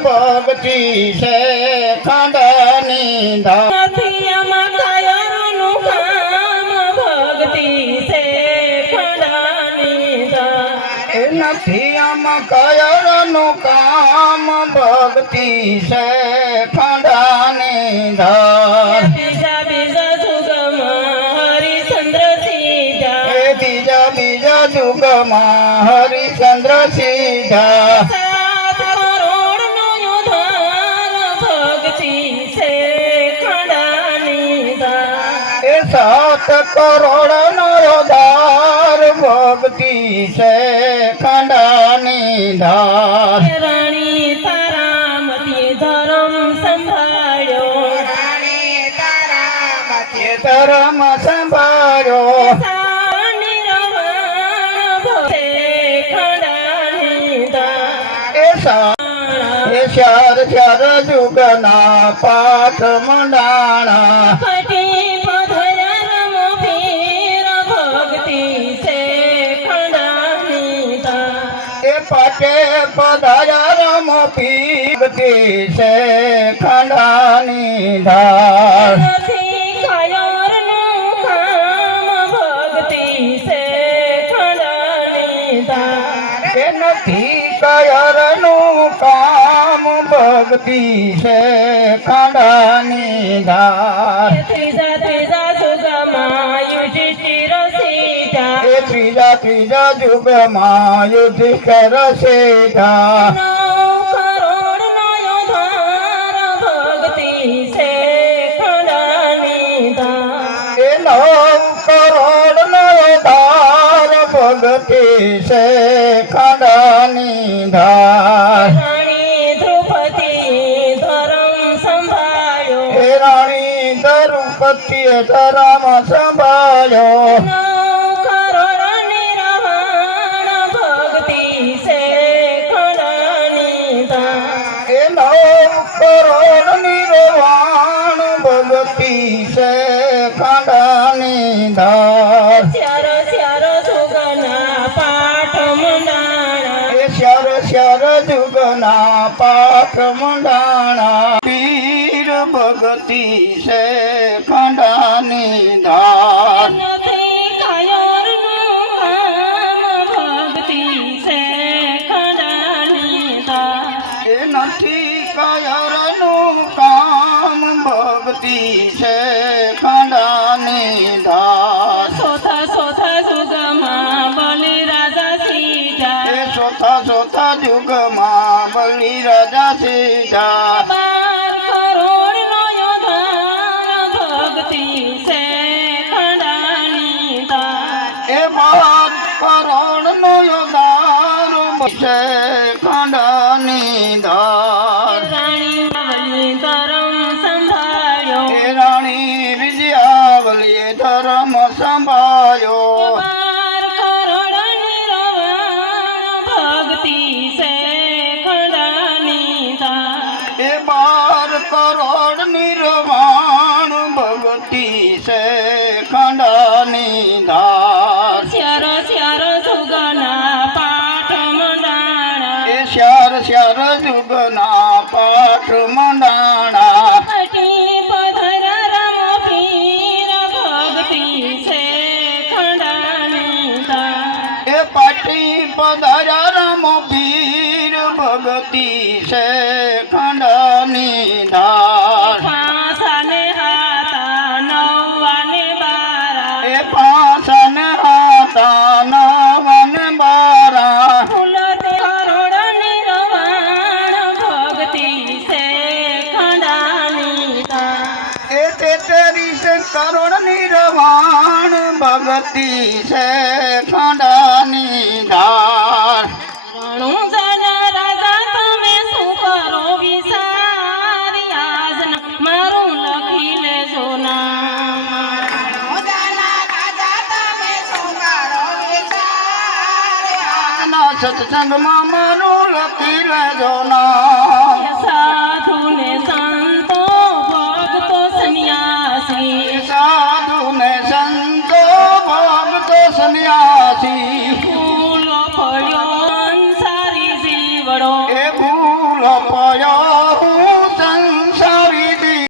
ભક્તિ છે ખાંડની ધાર નથી આમાં કાયરનું કામ ભક્તિ છે ખંડાની ધાર બીજા બીજા સુગમ હરિચંદ્ર સીધા બીજા બીજા યુગમાં હરિચંદ્ર સીધા કરોડ નો દાર ભક્તિ છે ખંડાની ધાર. રાણી તારામતીએ ધર્મ સંભાળ્યો. એ ધર્મ સંભાળ્યો. સાની રવાણ ભક્તે ખંડાની ધાર. એ સા એ ચાર ચાર યુગના પાઠ મંડાણા. પધાર્યા રામ પીગતી છે ખંડાની ધાર. નથી કાયરનું કામ ભક્તિ છે ખંડાની ધાર. યુગમાં યુધિષ્ઠર સીધા નવ કરોડનો યોધાર ભક્તિ છે ખંડાની ધાર રાણી દ્રૌપદી ધર્મ સંભાળ્યો રાણી દ્રૌપદીએ ધરમ સંભાળ્યો નવ કરોડ નિર્વાણ ભક્તિ છે કાંડાની ધાર. ચાર ચાર સુગના પાઠ મંડાણા એ શ્યાર શ્યાર જુગના પાઠ મંડાણા પીર ભક્તિ છે કાંડાની ધાર. નથી કાયરનું કામ ભક્તિ છે ખંડાની ધાર. એ સોથા સોથા સુગમાં બલિ રાજા એ સીધા સોથા ચોથા યુગમાં બળી રાજા સીધા બાર ભક્તિ છે ખંડાની ધાર. એ બાર કરોડ નો છે ખંડાની ધાર. રવાણ ભક્તિ છે ખંડાની એ બાર કરોડ નિર્વાણ પધાર્યા રમ પીર ભક્તિ છે ખંડાની પાસન હતા નવન બારા. કરોડ નિર્વાણ ભગતી છે ખંડાની સત્સંગમાં મારું લખી લેજો નામ